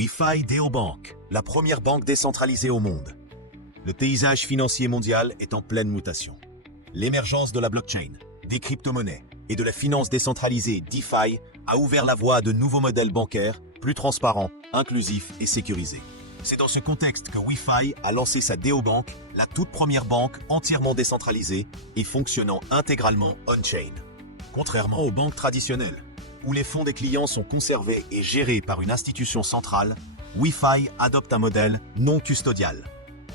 Wi-Fi Neobank, la première banque décentralisée au monde. Le paysage financier mondial est en pleine mutation. L'émergence de la blockchain, des crypto-monnaies et de la finance décentralisée DeFi a ouvert la voie à de nouveaux modèles bancaires plus transparents, inclusifs et sécurisés. C'est dans ce contexte que Wi-Fi a lancé sa Neobank, la toute première banque entièrement décentralisée et fonctionnant intégralement on-chain. Contrairement aux banques traditionnelles, où les fonds des clients sont conservés et gérés par une institution centrale, Wi-Fi adopte un modèle non custodial.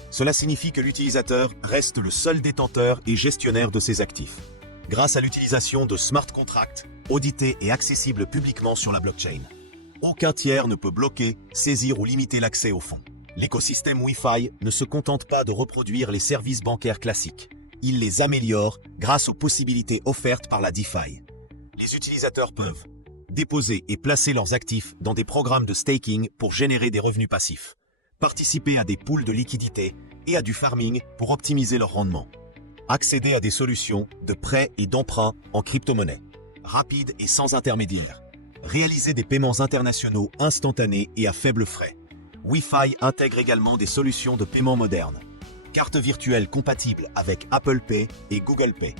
Cela signifie que l'utilisateur reste le seul détenteur et gestionnaire de ses actifs, grâce à l'utilisation de smart contracts audités et accessibles publiquement sur la blockchain. Aucun tiers ne peut bloquer, saisir ou limiter l'accès aux fonds. L'écosystème Wi-Fi ne se contente pas de reproduire les services bancaires classiques. Il les améliore grâce aux possibilités offertes par la DeFi. Les utilisateurs peuvent déposer et placer leurs actifs dans des programmes de staking pour générer des revenus passifs, participer à des pools de liquidités et à du farming pour optimiser leur rendement, accéder à des solutions de prêts et d'emprunts en crypto-monnaie, rapides et sans intermédiaire, réaliser des paiements internationaux instantanés et à faibles frais. Wi-Fi intègre également des solutions de paiement modernes, cartes virtuelles compatibles avec Apple Pay et Google Pay,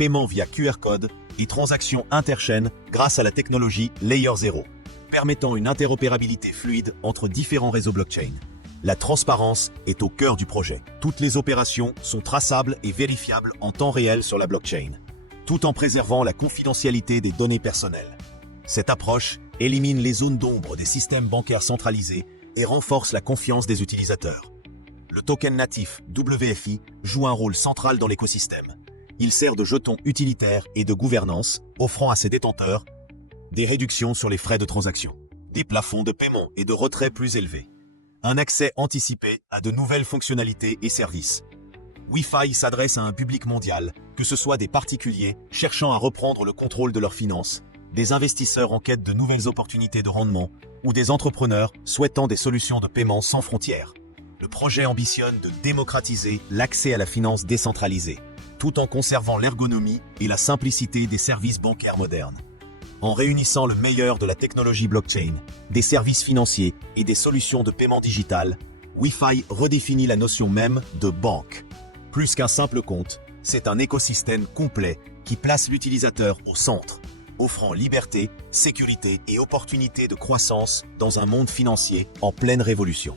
paiement via QR code et transactions interchaînes grâce à la technologie Layer 0, permettant une interopérabilité fluide entre différents réseaux blockchain. La transparence est au cœur du projet. Toutes les opérations sont traçables et vérifiables en temps réel sur la blockchain, tout en préservant la confidentialité des données personnelles. Cette approche élimine les zones d'ombre des systèmes bancaires centralisés et renforce la confiance des utilisateurs. Le token natif WFI joue un rôle central dans l'écosystème. Il sert de jeton utilitaire et de gouvernance, offrant à ses détenteurs des réductions sur les frais de transaction, des plafonds de paiement et de retrait plus élevés, un accès anticipé à de nouvelles fonctionnalités et services. Wi-Fi s'adresse à un public mondial, que ce soit des particuliers cherchant à reprendre le contrôle de leurs finances, des investisseurs en quête de nouvelles opportunités de rendement ou des entrepreneurs souhaitant des solutions de paiement sans frontières. Le projet ambitionne de démocratiser l'accès à la finance décentralisée, tout en conservant l'ergonomie et la simplicité des services bancaires modernes. En réunissant le meilleur de la technologie blockchain, des services financiers et des solutions de paiement digital, Wi-Fi redéfinit la notion même de banque. Plus qu'un simple compte, c'est un écosystème complet qui place l'utilisateur au centre, offrant liberté, sécurité et opportunités de croissance dans un monde financier en pleine révolution.